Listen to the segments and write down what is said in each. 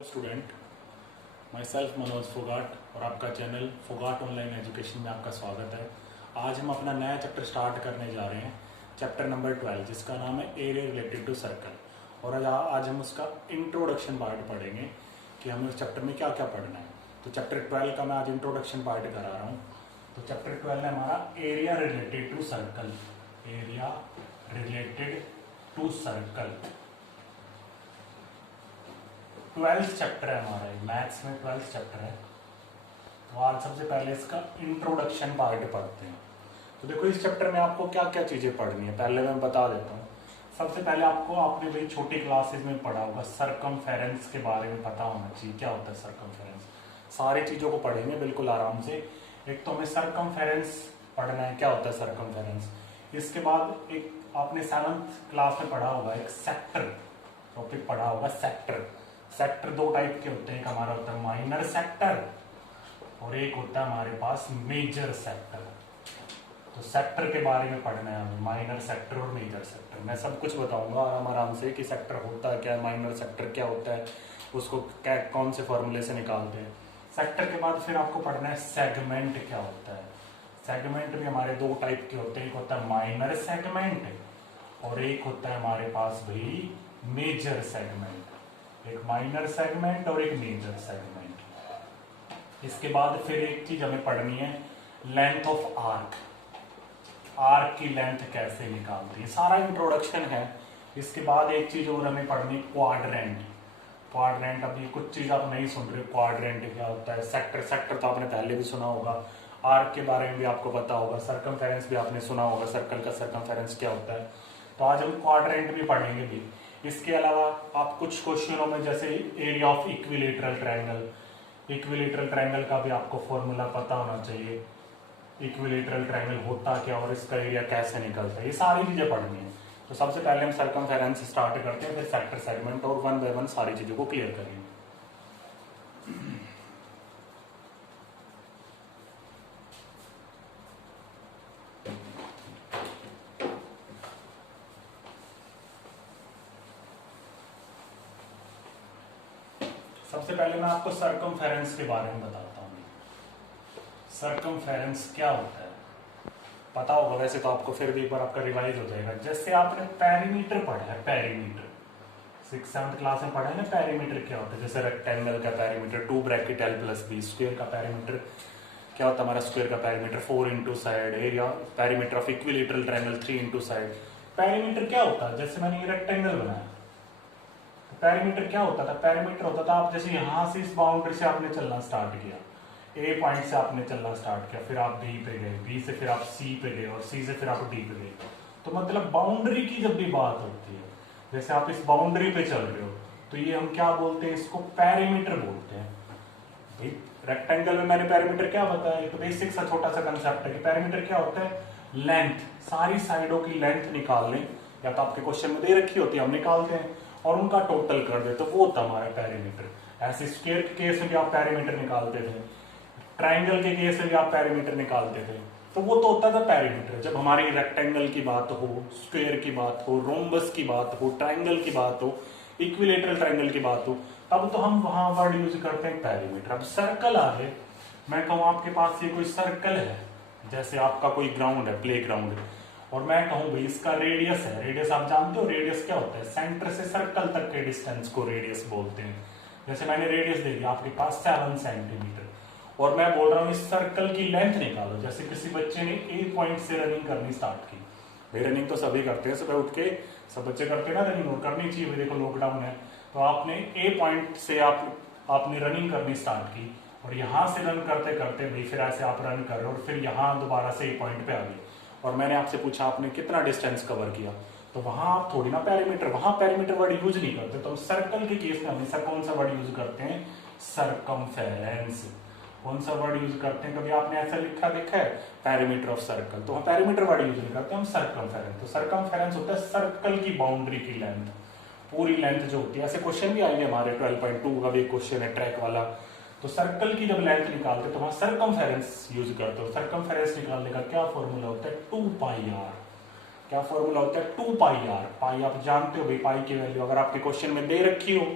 Student my self Manoj Phogat और आपका channel Phogat online education में आपका स्वागत है। आज हम अपना नया चैप्टर स्टार्ट करने जा रहे हैं, चैप्टर नंबर 12, जिसका नाम है एरिया रिलेटेड टू सर्कल। और आज हम उसका इंट्रोडक्शन पार्ट पढ़ेंगे कि हमें उस चैप्टर में क्या क्या पढ़ना है। तो चैप्टर 12 का मैं आज इंट्रोडक्शन पार्ट करा रहा हूँ। तो चैप्टर 12 है हमारा area related to circle. Area related to circle 12th chapter है हमारा, मैथ्स में 12th चैप्टर है। तो आज सबसे पहले इसका इंट्रोडक्शन पार्ट पढ़ते हैं। तो देखो इस चैप्टर में आपको क्या क्या चीज़ें पढ़नी है, पहले मैं बता देता हूँ। सबसे पहले आपने भाई छोटी क्लासेस में पढ़ा होगा, सरकमफेरेंस के बारे में पता होना चाहिए, क्या होता है सरकमफेरेंस। सारी चीज़ों को पढ़ेंगे बिल्कुल आराम से। एक तो हमें सरकमफेरेंस पढ़ना है, क्या होता है सरकमफेरेंस। इसके बाद एक आपने 7th क्लास में पढ़ा होगा, एक सेक्टर टॉपिक पढ़ा होगा, सेक्टर। सेक्टर दो टाइप के होते हैं, एक हमारा होता है माइनर सेक्टर और एक होता है हमारे पास मेजर सेक्टर। तो सेक्टर के बारे में पढ़ना है हमें, माइनर सेक्टर और मेजर सेक्टर। मैं सब कुछ बताऊंगा आराम से कि सेक्टर होता है क्या, माइनर सेक्टर क्या होता है, उसको क्या कौन से फॉर्मूले से निकालते हैं। सेक्टर के बाद फिर आपको पढ़ना है सेगमेंट क्या होता है। सेगमेंट भी हमारे दो टाइप के होते हैं, एक होता है माइनर सेगमेंट और एक होता है हमारे पास भाई मेजर सेगमेंट। एक माइनर सेगमेंट और एक मेजर सेगमेंट। इसके बाद फिर एक चीज हमें पढ़नी है, लेंथ ऑफ आर्क। आर्क की लेंथ कैसे निकालती है, सारा इंट्रोडक्शन है। इसके बाद एक चीज और हमें पढ़नी, क्वाड्रेंट। क्वाड्रेंट, अभी कुछ चीज आप नहीं सुन रहे, क्वाड्रेंट क्या होता है। सेक्टर, सेक्टर तो आपने पहले भी सुना होगा। आर्क के बारे में भी आपको पता होगा। सर्कमफेरेंस भी आपने सुना होगा, सर्कल का सर्कमफेरेंस क्या होता है। तो आज हम क्वाड्रेंट भी पढ़ेंगे भी। इसके अलावा आप कुछ क्वेश्चनों में जैसे area of equilateral triangle, equilateral triangle का भी आपको फॉर्मूला पता होना चाहिए। इक्विलेटरल ट्रायंगल होता क्या और इसका एरिया कैसे निकलता है, ये सारी चीजें पढ़नी है। तो सबसे पहले हम सर्कमफेरेंस स्टार्ट करते हैं, फिर सेक्टर, सेगमेंट और 1 बाय 1 सारी चीजों को क्लियर करेंगे। सबसे पहले मैं आपको सर्कमफेरेंस के बारे में बताता हूँ। सर्कमफेरेंस क्या होता है पता होगा वैसे तो आपको, फिर भी एक बार आपका रिवाइज हो जाएगा। जैसे आपने पेरीमीटर पढ़ा है, पेरीमीटर 6th 7th क्लास में पढ़ा है ना, पेरीमीटर क्या होता है। जैसे रेक्टेंगल का perimeter 2 bracket l + b, square का पेरीमीटर क्या होता है हमारा, स्क्वायर का perimeter 4 into side, area perimeter of equilateral triangle 3 into side. Perimeter क्या होता है, जैसे मैंने ये रेक्टेंगल बनाया, पेरीमीटर क्या होता था, पेरीमीटर होता था आप जैसे यहां से इस बाउंड्री से आपने चलना स्टार्ट किया, ए पॉइंट से आपने चलना स्टार्ट किया, फिर आप बी पे गए, बी से फिर आप सी पे गए और सी से फिर आप डी पे गए। तो मतलब बाउंड्री की जब भी बात होती है, जैसे आप इस बाउंड्री पे चल रहे हो, तो ये हम क्या बोलते हैं, इसको पेरीमीटर बोलते हैं। भाई रेक्टेंगल में मैंने पेरीमीटर क्या बताया, तो बेसिक सा छोटा सा कंसेप्ट है कि पेरीमीटर क्या होता है, लेंथ, सारी साइडों की लेंथ निकाल लें, या तो आपके क्वेश्चन में दे रखी होती है, हम निकालते हैं और उनका टोटल कर दे, तो वो होता हमारा पेरीमीटर। ऐसे स्क्वायर के केस में भी आप पेरीमीटर निकालते थे, ट्राइंगल के केस में भी आप पेरीमीटर निकालते थे, तो वो तो होता था पेरीमीटर। जब हमारी रेक्टेंगल की बात हो, स्क्वायर की बात हो, रोम्बस की बात हो, ट्राइंगल की बात हो, इक्विलेटरल ट्राइंगल की बात हो, तब तो हम वहां वर्ड यूज करते हैं पेरीमीटर। अब सर्कल आ गए, मैं कहूँ आपके पास ये कोई सर्कल है, जैसे आपका कोई ग्राउंड है, प्ले ग्राउंड है, और मैं कहूँ भाई इसका रेडियस है, रेडियस आप जानते हो रेडियस क्या होता है, सेंटर से सर्कल तक के डिस्टेंस को रेडियस बोलते हैं। जैसे मैंने रेडियस दे दिया आपके पास 7 सेंटीमीटर, और मैं बोल रहा हूँ इस सर्कल की लेंथ निकालो। जैसे किसी बच्चे ने ए पॉइंट से रनिंग करनी स्टार्ट की, भाई रनिंग तो सभी करते हैं, सुबह उठ के सब बच्चे करते हैं ना रनिंग, और करनी चाहिए, देखो लॉकडाउन है, तो आपने ए पॉइंट से आपने रनिंग करनी स्टार्ट की, और यहाँ से रन करते करते भाई फिर ऐसे आप रन कर रहे हो, और फिर यहाँ दोबारा से ए पॉइंट पे आ गए, और मैंने आपसे पूछा आपने कितना डिस्टेंस कवर किया, तो वहां आप थोड़ी ना पेरीमीटर, वहां पेरीमीटर वर्ड यूज नहीं करते। तो हम सर्कल के केस में हमेशा कौन सा वर्ड यूज करते हैं, सर्कमफेरेंस। कौन सा वर्ड यूज करते हैं, कभी आपने ऐसा लिखा देखा है पेरीमीटर ऑफ सर्कल, तो हम पेरीमीटर वर्ड यूज नहीं करते, हम सर्कमफेरेंस। तो सर्कमफेरेंस होता है सर्कल की बाउंड्री की लेंथ, पूरी लेंथ जो होती है। ऐसे क्वेश्चन भी आएंगे हमारे 12.2 का भी क्वेश्चन है ट्रैक वाला, तो सर्कल की जब लेंथ निकालते तो वहां सर्कमफेरेंस यूज करते हो। सर्कमफेरेंस निकालने का क्या फॉर्मूला होता है, 2πr। क्या फॉर्मूला होता है, 2πr। पाई आप जानते हो भाई, पाई की वैल्यू अगर आपके क्वेश्चन में दे रखी हो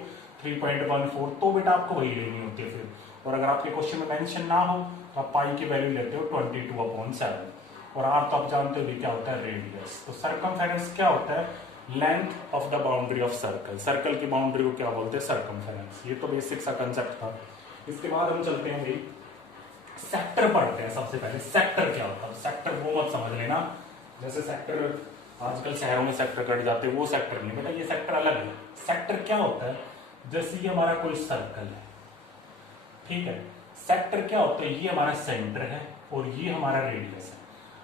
3.14, तो बेटा आपको वही लेनी होती है फिर। और अगर आपके क्वेश्चन में मेंशन ना हो तो आप पाई की वैल्यू लेते हो 22/7। और आर तो आप जानते हो भी क्या होता है, रेडियस। तो सरकमफेरेंस क्या होता है, length of the boundary of circle. Circle की बाउंड्री को क्या बोलते हैं, सरकमफेरेंस। ये तो बेसिक सा कंसेप्ट था। इसके बाद हम चलते हैं भाई सेक्टर पढ़ते हैं। सबसे पहले सेक्टर क्या होता है, सेक्टर वो मत समझ लेना जैसे सेक्टर आजकल शहरों में सेक्टर कट जाते हैं, वो सेक्टर नहीं बेटा, ये सेक्टर अलग है। सेक्टर क्या होता है, जैसे ये हमारा कोई सर्कल है, ठीक है। सेक्टर क्या होता है, ये हमारा सेंटर है और ये हमारा रेडियस है।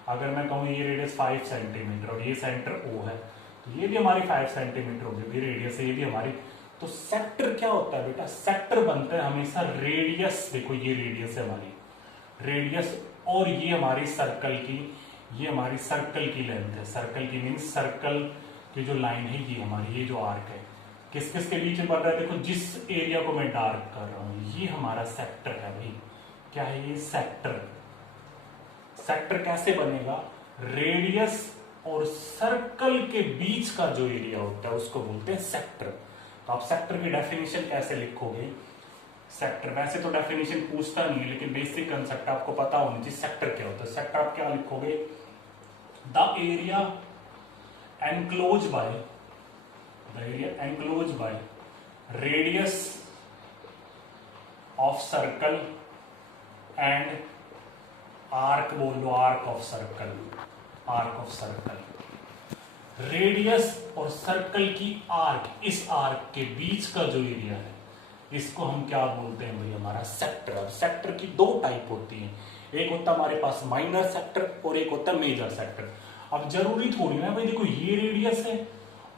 अगर मैं कहूँ ये रेडियस 5 सेंटीमीटर और ये सेंटर O है, तो ये भी हमारी 5 सेंटीमीटर होगी, ये रेडियस है, ये भी हमारी। तो सेक्टर क्या होता है बेटा, सेक्टर बनता है हमेशा रेडियस। देखो ये रेडियस है हमारी, रेडियस, और ये हमारी सर्कल की, ये हमारी सर्कल की लेंथ है। सर्कल की मीन्स सर्कल की जो लाइन है ये हमारी, ये जो आर्क है, किस किस के बीच में बन रहा है, देखो जिस एरिया को मैं डार्क कर रहा हूं ये हमारा सेक्टर है भाई। क्या है ये, सेक्टर। सेक्टर कैसे बनेगा, रेडियस और सर्कल के बीच का जो एरिया होता है उसको बोलते हैं सेक्टर। तो आप सेक्टर की डेफिनेशन कैसे लिखोगे, सेक्टर, वैसे तो डेफिनेशन पूछता नहीं है लेकिन बेसिक कंसेप्ट आपको पता होना चाहिए। सेक्टर क्या होता है, सेक्टर आप क्या लिखोगे, the area enclose by, the area enclose by radius of circle and arc, बोल लो arc of circle, arc of circle. Radius और सर्कल की आर्क, इस आर्क के बीच का जो एरिया है इसको हम क्या बोलते हैं भाई, हमारा सेक्टर। अब सेक्टर की दो टाइप होती है, एक होता है हमारे पास माइनर सेक्टर और एक होता है मेजर सेक्टर। अब जरूरी थोड़ी ना भाई, देखो ये रेडियस है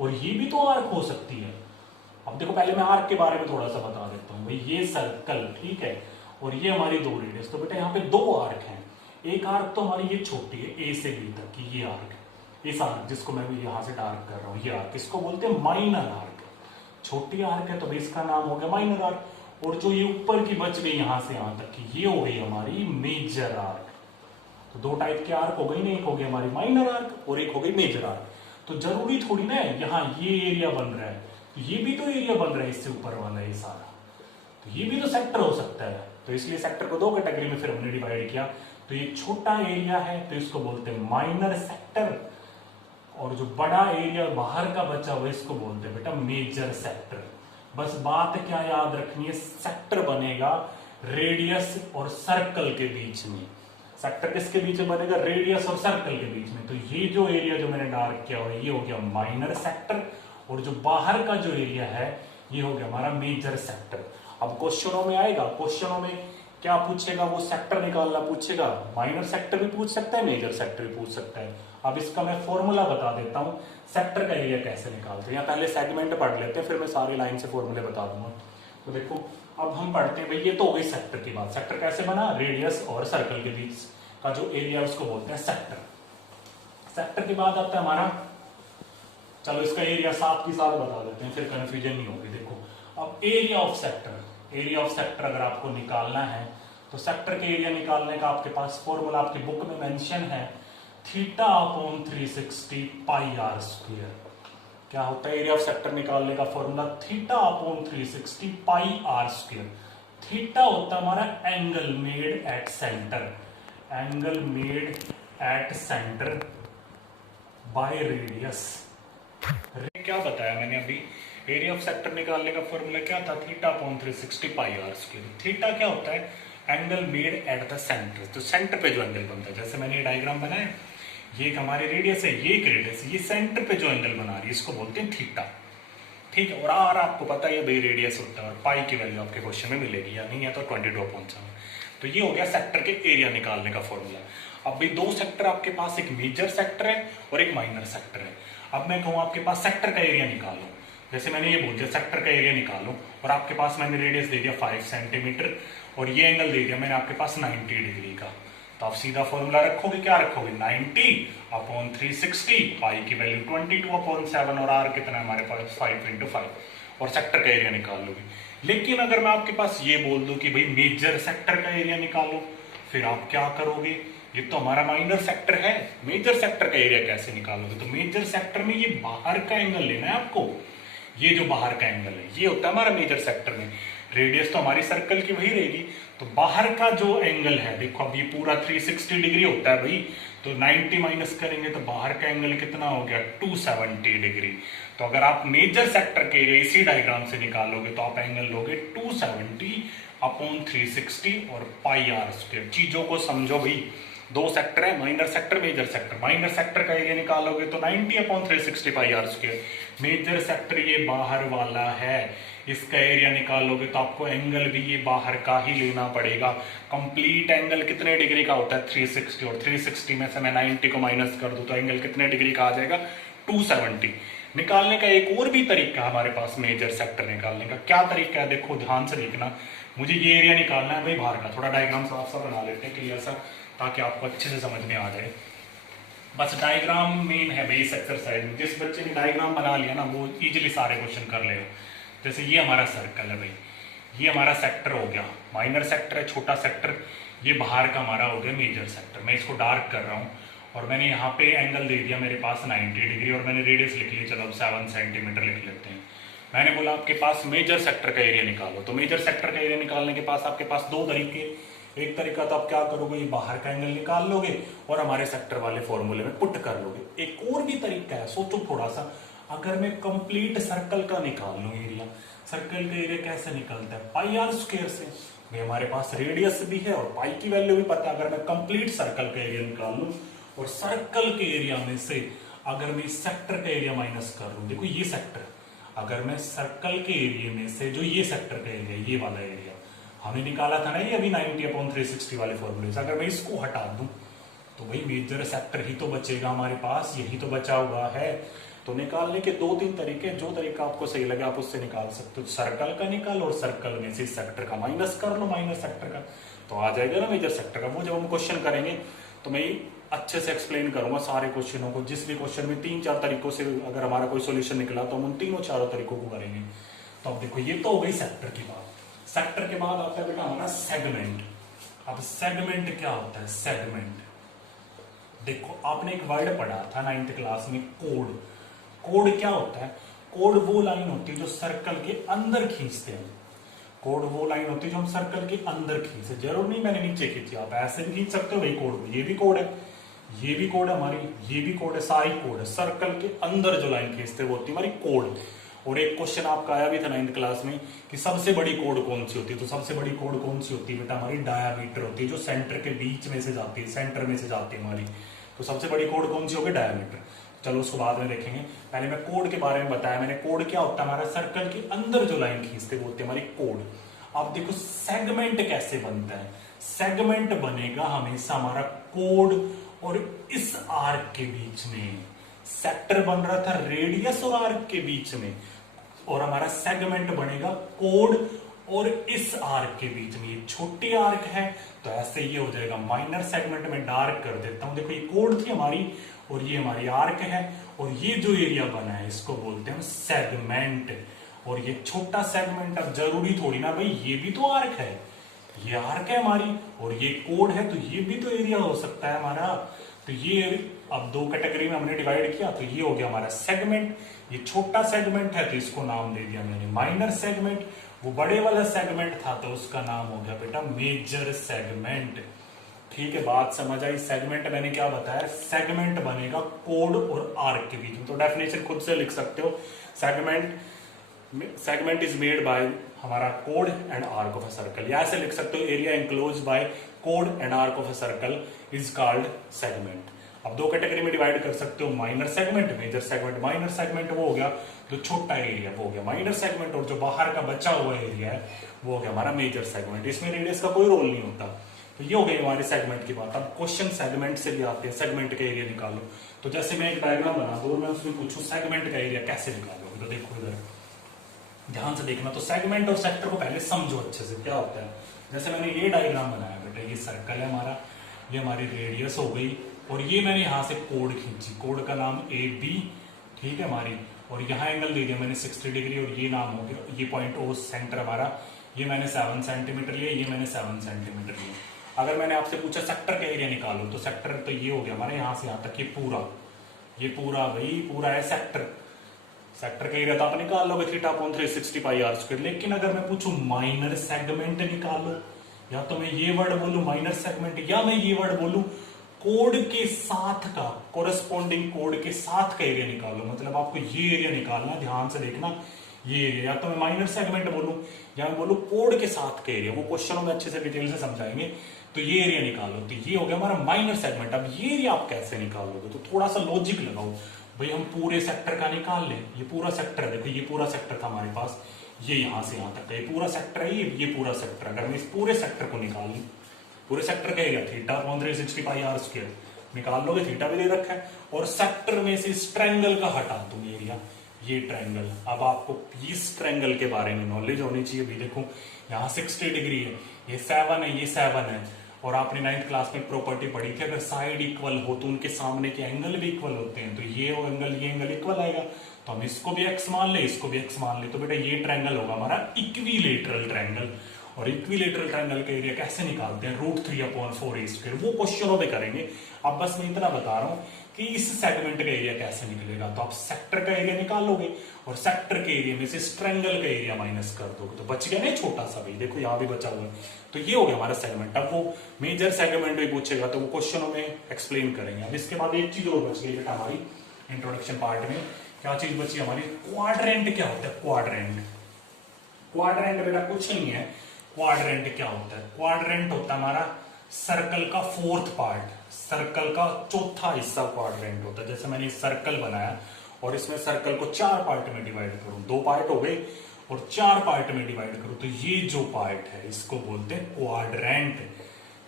और ये भी तो आर्क हो सकती है। अब देखो पहले मैं आर्क के बारे में थोड़ा सा बता देता हूँ भाई, ये सर्कल ठीक है और ये हमारी दो रेडियस। तो बेटा यहाँ पे दो आर्क हैं, एक आर्क तो हमारी ये छोटी है ए से बी तक की, ये आर्क है। इस आर्क जिसको मैं यहाँ से डार्क कर रहा हूँ, ये आर्क, इसको बोलते हैं माइनर आर्क। छोटी आर्क है तो भाई इसका नाम हो गया माइनर आर्क। और जो ये ऊपर की बच गई यहां से यहां तक की, ये हो गई हमारी मेजर आर्क। तो दो टाइप के आर्क हो गई ना, एक हो गई हमारी माइनर आर्क और एक हो गई मेजर आर्क। तो जरूरी थोड़ी ना है यहाँ ये एरिया बन रहा है तो ये भी तो एरिया बन रहा है, इससे ऊपर वाला ये सारा, तो ये भी तो सेक्टर हो सकता है। तो इसलिए सेक्टर को दो कैटेगरी में फिर हमने डिवाइड किया। तो ये छोटा एरिया है तो इसको बोलते हैं माइनर सेक्टर, और जो बड़ा एरिया बाहर का बचा हुआ इसको बोलते हैं बेटा मेजर सेक्टर। बस बात क्या याद रखनी है, सेक्टर बनेगा रेडियस और सर्कल के बीच में। सेक्टर किसके बीच में बनेगा, रेडियस और सर्कल के बीच में। तो ये जो एरिया जो मैंने डार्क किया हुआ है ये हो गया माइनर सेक्टर, और जो बाहर का जो एरिया है ये हो गया हमारा मेजर सेक्टर। अब क्वेश्चनों में आएगा, क्वेश्चनों में क्या पूछेगा, वो सेक्टर निकालना पूछेगा। माइनर सेक्टर भी पूछ सकता है, मेजर सेक्टर भी पूछ सकता है। अब इसका मैं फॉर्मूला बता देता हूं, सेक्टर का एरिया कैसे निकालते हैं, या पहले सेगमेंट पढ़ लेते हैं फिर मैं सारी लाइन से फॉर्मूले बता दूंगा। तो देखो अब हम पढ़ते हैं भाई, ये तो हो गई सेक्टर की बात। सेक्टर कैसे बना, रेडियस और सर्कल के बीच का जो एरिया उसको बोलते हैं सेक्टर। सेक्टर के बाद आता है हमारा, चलो इसका एरिया साथ की साथ बता देते हैं फिर कंफ्यूजन नहीं होगी। देखो अब area of sector, area of sector अगर आपको निकालना है तो सेक्टर के एरिया निकालने का आपके पास फॉर्मूला आपकी बुक में मेंशन है, θ/360 πr²। क्या होता है एरिया ऑफ सेक्टर निकालने का फॉर्मूला, θ/360 πr²। थीटा होता है हमारा angle made at centre, angle made at centre by radius. क्या बताया मैंने अभी, एरिया ऑफ सेक्टर निकालने का फॉर्मूला क्या था, θ/360 πr²। थीटा क्या होता है, angle made at the centre, तो सेंटर पे जो एंगल बनता है। जैसे मैंने ये डायग्राम बनाया, ये एक हमारी रेडियस है, ये एक रेडियस, ये सेंटर पे जो एंगल बना रही है इसको बोलते हैं थीटा, ठीक है। और आर आपको पता है भाई रेडियस होता है, और पाई की वैल्यू आपके क्वेश्चन में मिलेगी, या नहीं है तो 22/7। तो ये हो गया सेक्टर के एरिया निकालने का फॉर्मूला। अब भाई दो सेक्टर आपके पास, एक मेजर सेक्टर है और एक माइनर सेक्टर है। अब मैं कहूँ आपके पास सेक्टर का एरिया निकालो, जैसे मैंने ये बोल दिया सेक्टर का एरिया निकालो, और आपके पास मैंने रेडियस दे दिया 5 सेंटीमीटर और ये एंगल दे दिया मैंने आपके पास 90 डिग्री का। तो आप सीधा फॉर्मूला रखोगे, क्या रखोगे, 90/360, पाई की वैल्यू 22/7 और आर कितना है हमारे पास 5 × 5, और सेक्टर का एरिया निकाल लोगे। लेकिन अगर मैं आपके पास ये बोल दूं कि भाई मेजर सेक्टर का एरिया निकालो, फिर आप क्या करोगे, ये तो हमारा माइनर सेक्टर है, मेजर सेक्टर का एरिया कैसे निकालोगे। तो मेजर सेक्टर में ये बाहर का एंगल लेना है आपको, ये जो बाहर का एंगल है ये होता है हमारा मेजर सेक्टर में। रेडियस तो हमारी सर्कल की वही रहेगी, तो बाहर का जो एंगल है देखो अब ये पूरा 360 डिग्री होता है भाई, तो 90 माइनस करेंगे तो बाहर का एंगल कितना हो गया 270 डिग्री। तो अगर आप मेजर सेक्टर के एरिया इसी डायग्राम से निकालोगे तो आप एंगल लोगे 270 अपॉन 360 और पाई आर स्क्वायर। चीजों को समझो भाई, दो सेक्टर है minor sector major sector. Minor sector का एरिया निकालोगे तो 90 upon 360 pi r square. Major sector ये बाहर वाला है, इसका एरिया निकालोगे तो आपको एंगल भी ये बाहर का ही लेना पड़ेगा। कंप्लीट एंगल कितने डिग्री का होता है 360, और 360 में से मैं 90 को माइनस कर दूं तो एंगल कितने डिग्री का आ जाएगा 270। निकालने का एक और भी तरीका हमारे पास मेजर सेक्टर निकालने का। क्या तरीका है देखो ध्यान से देखना, मुझे ये एरिया निकालना है भाई बाहर का। थोड़ा डायग्राम साफ सा बना लेते हैं क्लियर सा, ताकि आपको अच्छे से समझ में आ जाए। बस डायग्राम मेन है भाई इस एक्सरसाइज में। जिस बच्चे ने डायग्राम बना लिया ना वो इजीली सारे क्वेश्चन कर लेगा। जैसे ये हमारा सर्कल है भाई, ये हमारा सेक्टर हो गया, माइनर सेक्टर है छोटा सेक्टर, ये बाहर का हमारा हो गया मेजर सेक्टर। मैं इसको डार्क कर रहा हूँ और मैंने यहाँ पे एंगल दे दिया मेरे पास 90 डिग्री, और मैंने रेडियस लिख ली, चलो अब 7 सेंटीमीटर लिख लेते हैं। मैंने बोला आपके पास मेजर सेक्टर का एरिया निकालो, तो मेजर सेक्टर का एरिया निकालने के पास आपके पास दो तरीके। एक तरीका तो आप क्या करोगे, ये बाहर का एंगल निकाल लोगे और हमारे सेक्टर वाले फॉर्मूले में पुट कर लोगे। एक और भी तरीका है, सोचो थोड़ा सा, अगर मैं कंप्लीट सर्कल का निकाल लूं एरिया, सर्कल का एरिया कैसे निकलता है पाई आर स्क्वायर से। भाई हमारे पास रेडियस भी है और पाई की वैल्यू भी पता है। अगर मैं कंप्लीट सर्कल का एरिया निकाल लूं और सर्कल के एरिया में से अगर मैं सेक्टर का एरिया माइनस कर लूं, देखो ये सेक्टर, अगर मैं सर्कल के एरिया में से जो ये सेक्टर का एरिया, ये वाला एरिया हमने निकाला था ना ये अभी 90 अपॉन 360 वाले फॉर्मूले से, अगर मैं इसको हटा दूं तो भाई मेजर सेक्टर ही तो बचेगा हमारे पास, यही तो बचा हुआ है। तो निकालने के दो तीन तरीके, जो तरीका आपको सही लगे आप उससे निकाल सकते हो। सर्कल का निकाल और सर्कल में से सेक्टर का माइनस कर लो, माइनर सेक्टर का, तो आ जाएगा ना मेजर सेक्टर का। वो जब हम क्वेश्चन करेंगे तो मैं अच्छे से एक्सप्लेन करूंगा सारे क्वेश्चनों को। जिस भी क्वेश्चन में 3-4 तरीकों से अगर हमारा कोई सोल्यूशन निकला तो हम उन तीनों चारों तरीकों को करेंगे। तो अब देखो ये तो हो गई सेक्टर की बात। सेक्टर के बाद आता है बेटा हमारा सेगमेंट। अब सेगमेंट क्या होता है, सेगमेंट देखो आपने एक वर्ड पढ़ा था 9th क्लास में, कोड। कोड क्या होता है, कोड वो लाइन होती है जो सर्कल के अंदर खींचते हैं। कोड वो लाइन होती है जो हम सर्कल के अंदर खींचते, जरूर नहीं मैंने नीचे खींची, आप ऐसे भी खींच सकते हो भाई कोड। ये भी कोड है, ये भी कोड है हमारी, ये भी कोड है, सारी कोड है। सर्कल के अंदर जो लाइन खींचते वो होती है हमारी कोड। और एक क्वेश्चन आपका आया भी था 9th क्लास में कि सबसे बड़ी कोड कौन सी होती है, तो सबसे बड़ी कोड कौन सी होती है बेटा, हमारी डायामीटर होती है, जो सेंटर के बीच में से जाती है, सेंटर में से जाती है हमारी। तो सबसे बड़ी कोड कौन सी होगी, डायामीटर। चलो उसको बाद में देखेंगे, पहले मैं कोड के बारे में बताया मैंने। कोड क्या होता है, हमारा सर्कल के अंदर जो लाइन खींचते वो होती है हमारी कोड। अब देखो सेगमेंट कैसे बनता है, सेगमेंट बनेगा हमेशा हमारा कोड और इस आर्क के बीच में। सेक्टर बन रहा था रेडियस और आर्क के बीच में, और हमारा सेगमेंट बनेगा कोड और इस आर्क के बीच में। ये छोटी आर्क है तो ऐसे ये हो जाएगा माइनर सेगमेंट में डार्क कर देता हूं। देखो ये कोड थी हमारी और ये हमारी आर्क है, और ये जो एरिया बना है इसको बोलते हैं सेगमेंट। और ये छोटा सेगमेंट, अब जरूरी थोड़ी ना भाई ये भी तो आर्क है, ये आर्क है हमारी और ये कोड है, तो ये भी तो एरिया हो सकता है हमारा। तो ये अब दो कैटेगरी में हमने डिवाइड किया, तो ये हो गया हमारा सेगमेंट। ये छोटा सेगमेंट है तो इसको नाम दे दिया मैंने माइनर सेगमेंट। वो बड़े वाला सेगमेंट था तो उसका नाम हो गया बेटा मेजर सेगमेंट। ठीक है, बात समझ आई। सेगमेंट मैंने क्या बताया, सेगमेंट बनेगा कोड और आर्क के बीच में। तो डेफिनेशन खुद से लिख सकते हो, सेगमेंट इज मेड बाय हमारा कोड and arc of a circle, या ऐसे लिख सकते हो एरिया एंक्लोज बाय कोड and arc of a circle is called segment. अब दो कैटेगरी में डिवाइड कर सकते हो, minor segment, major segment. Minor segment वो हो गया जो छोटा एरिया, वो हो गया माइनर सेगमेंट, और जो बाहर का बचा हुआ एरिया है वो हो गया हमारा मेजर सेगमेंट। इसमें रेडियस का कोई रोल नहीं होता। तो ये हो गई हमारे सेगमेंट की बात। अब क्वेश्चन सेगमेंट से भी आते हैं, सेगमेंट का एरिया निकालो। तो जैसे मैं एक डायग्राम बना दूं और मैं उसमें पूछूं सेगमेंट का एरिया कैसे निकालोगे, तो देखो इधर ध्यान से देखना। तो सेगमेंट और सेक्टर को पहले समझो अच्छे से क्या होता है। जैसे मैंने ये डायग्राम बनाया बेटा, ये सर्कल है हमारा, ये हमारी रेडियस हो गई, और ये मैंने यहाँ से कोड खींची, कोड का नाम ए बी, ठीक है हमारी, और यहाँ एंगल दे दिया मैंने 60 डिग्री, और ये नाम हो गया, ये पॉइंट ओ सेंटर हमारा, ये मैंने 7 सेंटीमीटर लिया, ये मैंने 7 सेंटीमीटर लिया। अगर मैंने आपसे पूछा सेक्टर का एरिया निकालो, तो सेक्टर तो ये हो गया हमारे यहाँ से यहाँ तक, ये पूरा वही पूरा है सेक्टर। सेक्टर का एरिया तो आप निकाल लोगे theta upon 360 pi r square. लेकिन अगर मैं पूछूं माइनर सेगमेंट निकालो, या तो मैं ये वर्ड बोलूं माइनर सेगमेंट, या मैं ये वर्ड बोलूं कोड के साथ का, कोरस्पॉन्डिंग कोड के साथ का एरिया निकालो, मतलब आपको ये एरिया निकालना, ध्यान से देखना ये एरिया, या तो मैं माइनर सेगमेंट बोलूं या मैं बोलूं कोड के साथ का एरिया, वो क्वेश्चनों में अच्छे से डिटेल से समझाएंगे। तो ये एरिया निकालो, तो ये हो गया हमारा माइनर सेगमेंट। अब ये एरिया आप कैसे निकालोगे, तो थोड़ा सा लॉजिक लगाओ भाई। हम पूरे सेक्टर का निकाल लें, ये पूरा सेक्टर है, देखो ये पूरा सेक्टर था हमारे पास, ये यहां से यहां तक का ये पूरा सेक्टर है, ये पूरा सेक्टर। अगर मैं इस पूरे सेक्टर को निकाल लूं, पूरे सेक्टर का area theta upon 360 pi r square निकाल लोगे, थीटा भी दे रखा है, और सेक्टर में से इस ट्रायंगल का हटा दूं एरिया, ये ट्रायंगल। अब आपको इस ट्रायंगल के बारे में नॉलेज होनी चाहिए भी। देखो यहाँ 60 डिग्री है, ये 7 है, ये 7 है, और आपने 9th क्लास में प्रॉपर्टी पढ़ी थी, अगर साइड इक्वल हो तो उनके सामने के एंगल भी इक्वल होते हैं, तो ये एंगल इक्वल आएगा। तो हम इसको भी x मान ले, इसको भी x मान ले, तो बेटा ये ट्रायंगल होगा हमारा इक्विलेटरल ट्रायंगल। और इक्विलेटरल ट्रायंगल का एरिया कैसे निकालते हैं, √3/4 वो क्वेश्चनों में करेंगे। अब बस मैं इतना बता रहा हूं कि इस सेगमेंट का एरिया कैसे निकलेगा। तो आप सेक्टर का एरिया निकालोगे और सेक्टर के एरिया में से ट्रायंगल का एरिया माइनस कर दोगे, तो बच गया ना छोटा सा भाई, देखो यहाँ भी बचा हुआ है। तो ये हो गया हमारा सेगमेंट। अब वो मेजर सेगमेंट भी पूछेगा तो वो क्वेश्चनों में एक्सप्लेन करेंगे। अब इसके बाद एक चीज और बच गई बेटा हमारी इंट्रोडक्शन पार्ट में, क्या चीज बची हमारी, क्वाड्रेंट क्या होता है। क्वाड्रेंट बेटा कुछ नहीं है, क्वाड्रेंट क्या होता है, क्वाड्रेंट होता है हमारा सर्कल का 4th पार्ट, सर्कल का चौथा हिस्सा क्वाड्रेंट होता है। जैसे मैंने सर्कल बनाया और इसमें सर्कल को 4 पार्ट में डिवाइड करूं, 2 पार्ट हो गए और 4 पार्ट में डिवाइड करूं, तो ये जो पार्ट है इसको बोलते हैं क्वाड्रेंट।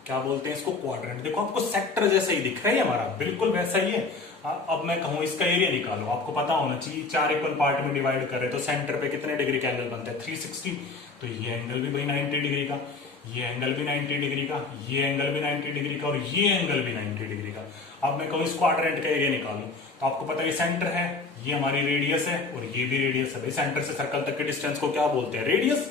क्या बोलते हैं इसको, क्वाड्रेंट। देखो आपको सेक्टर जैसा ही दिख रहा है हमारा, बिल्कुल वैसा ही है। अब मैं कहूं इसका एरिया निकालो, आपको पता होना चाहिए 4 इक्वल पार्ट में डिवाइड कर रहे तो सेंटर पे कितने डिग्री का एंगल बनता है, 360। तो ये एंगल भी भाई 90 डिग्री का, ये एंगल भी 90 डिग्री का, ये एंगल भी 90 डिग्री का, और ये एंगल भी 90 डिग्री का। अब मैं कहूं इस क्वाड्रेंट का एरिया निकालूं, तो आपको पता है ये सेंटर है, ये हमारी रेडियस है, और ये भी रेडियस है। भाई सेंटर से सर्कल तक के डिस्टेंस को क्या बोलते हैं, रेडियस।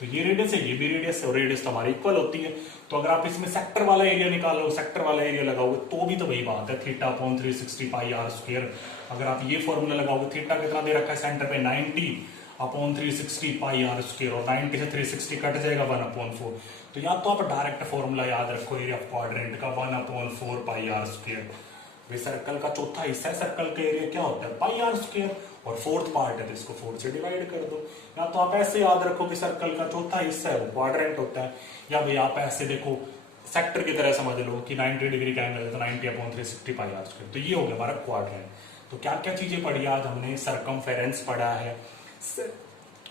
तो ये रेडियस है, ये भी रेडियस है, और रेडियस तो हमारी इक्वल होती है। तो अगर आप इसमें सेक्टर वाला एरिया निकालो, सेक्टर वाला एरिया लगाओगे, तो भी तो वही बात है, theta upon 360 pi r square. अगर आप ये फॉर्मूला लगाओगे, थीटा कितना दे रखा है सेंटर पे 90 अपॉन 360 पाई आर स्क्वायर, और 90 से 360 कट जाएगा 1/4। तो या तो आप डायरेक्ट फॉर्मूला याद रखो एरिया ऑफ क्वाड्रेंट का 1/4 पाई आर स्क्वायर। सर्कल का चौथा हिस्सा है, सर्कल का एरिया क्या होता है, पाई आर स्क्वायर, और 4th पार्ट है तो इसको 4 से डिवाइड कर दो। या तो आप ऐसे याद रखो कि सर्कल का चौथा हिस्सा है वो क्वाड्रेंट होता है, या भाई आप ऐसे देखो सेक्टर की तरह समझ लो कि 90 डिग्री का एंगल है तो 90 अपॉन 360 पाई आर स्क्वायर। तो ये हो गया हमारा क्वाड्रेंट। तो क्या क्या चीजें पढ़ी आज हमने, सरकमफेरेंस पढ़ा है,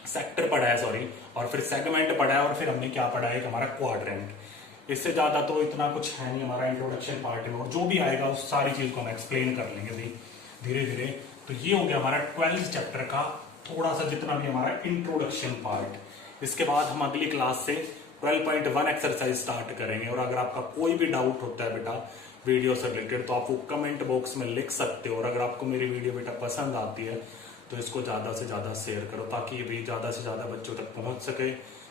सेक्टर पढ़ा है सॉरी, और फिर सेगमेंट पढ़ा है, और फिर हमने क्या पढ़ा है हमारा क्वाड्रेंट। इससे ज्यादा तो इतना कुछ है नहीं हमारा इंट्रोडक्शन पार्ट में, और जो भी आएगा उस सारी चीज को हम एक्सप्लेन कर लेंगे भाई धीरे धीरे। तो ये हो गया हमारा 12th चैप्टर का थोड़ा सा जितना भी हमारा इंट्रोडक्शन पार्ट। इसके बाद हम अगली क्लास से 12.1 एक्सरसाइज स्टार्ट करेंगे, और अगर आपका कोई भी डाउट होता है बेटा वीडियो से रिलेटेड तो आप वो कमेंट बॉक्स में लिख सकते हो। और अगर आपको मेरी वीडियो बेटा पसंद आती है तो इसको ज्यादा से ज्यादा शेयर करो, ताकि ये भी ज्यादा से ज्यादा बच्चों तक पहुंच सके।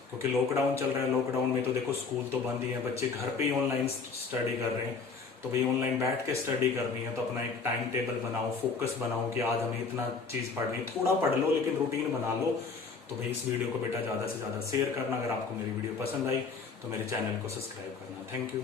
क्योंकि लॉकडाउन चल रहा है, लॉकडाउन में तो देखो स्कूल तो बंद ही है, बच्चे घर पे ही ऑनलाइन स्टडी कर रहे हैं। तो भाई ऑनलाइन बैठ के स्टडी करनी है तो अपना एक टाइम टेबल बनाओ, फोकस बनाओ कि आज हमें इतना चीज पढ़नी है, थोड़ा पढ़ लो लेकिन रूटीन बना लो। तो भाई इस वीडियो को बेटा ज्यादा से ज्यादा शेयर करना। अगर आपको मेरी वीडियो पसंद आई तो मेरे चैनल को सब्सक्राइब करना। Thank you.